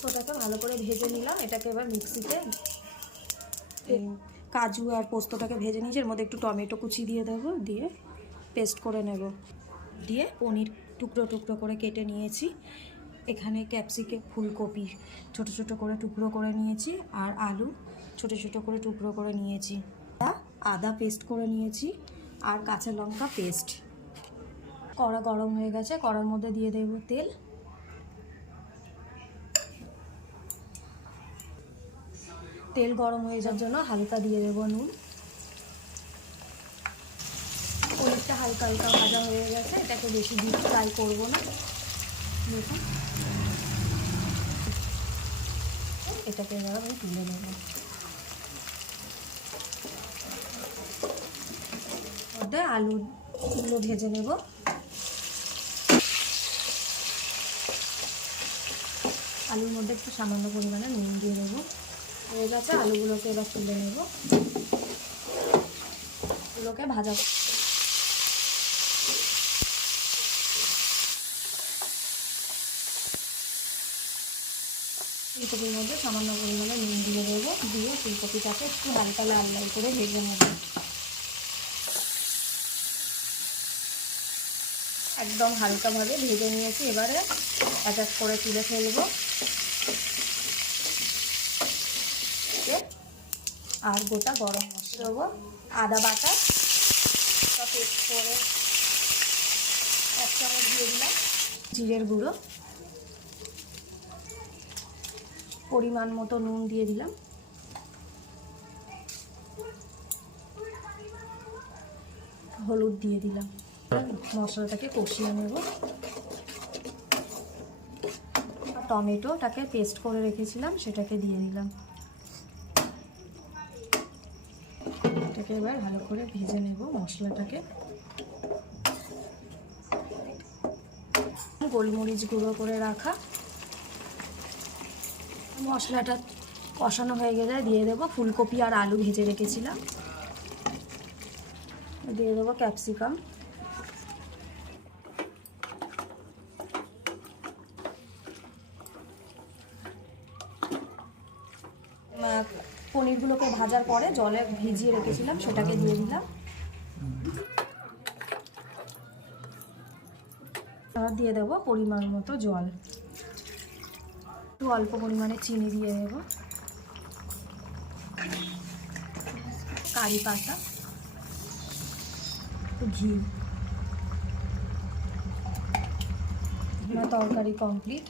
পোস্তটাকে ভালো করে ভেজে নিলাম। এটাকে এবার মিক্সিতে কাজু আর পোস্তটাকে ভেজে নিয়েছি, এর মধ্যে একটু টমেটো কুচি দিয়ে দেবো, দিয়ে পেস্ট করে নেব। দিয়ে পনির টুকরো টুকরো করে কেটে নিয়েছি। এখানে ক্যাপসিকাম, ফুলকপি ছোট ছোট করে টুকরো করে নিয়েছি, আর আলু ছোট ছোট করে টুকরো করে নিয়েছি। আদা পেস্ট করে নিয়েছি, আর কাঁচা লঙ্কা পেস্ট। কড়া গরম হয়ে গেছে, কড়ার মধ্যে দিয়ে দেব তেল। তেল গরম হয়ে যাওয়ার জন্য হালকা দিয়ে দেবো নুন। পনিরটা হালকা হালকা ভাজা হয়ে গেছে, এটাকে বেশি ডিপ ফ্রাই করবো না। দেখুন, এটাকে এবার আমি তুলে নেব। মধ্যে আলুগুলো ভেজে নেব। আলুর মধ্যে একটু সামান্য পরিমাণে নুন দিয়ে দেবো। হয়ে গেছে, আলুগুলোকে এবার তুলে নেব। এগুলোকে ভাজা ফুলকপির মধ্যে সামান্য পরিমাণে নুন দিয়ে দেবো, দিয়ে ফুলকপিটাকে একটু হালকা লাল লাল করে ভেজে নেব। একদম হালকাভাবে ভেজে নিয়েছি, এবারে এক এক করে তুলে ফেলবো। আর গোটা গরম মশলা দেবো, আদা বাটা পেস্ট করে 1 চামচ দিয়ে দিলাম, জিরের গুঁড়ো, পরিমাণ মতো নুন দিয়ে দিলাম, হলুদ দিয়ে দিলাম। মশলাটাকে কষিয়ে নেব। টমেটোটাকে পেস্ট করে রেখেছিলাম, সেটাকে দিয়ে দিলাম। এটাকে এবার ভালো করে ভেজে নেব মশলাটাকে। গোলমরিচ গুঁড়ো করে রাখা মশলাটা কষানো হয়ে গেলে দিয়ে দেবো ফুলকপি আর আলু ভেজে রেখেছিলাম, দিয়ে দেবো ক্যাপসিকাম, পনিরগুলোকে ভাজার পরে জলে ভিজিয়ে রেখেছিলাম সেটাকে দিয়ে দিলাম। আর দিয়ে দেবো পরিমাণ মতো জল, একটু অল্প পরিমাণে চিনি দিয়ে দেব, কারি পাতা, ঘি। তরকারি কমপ্লিট।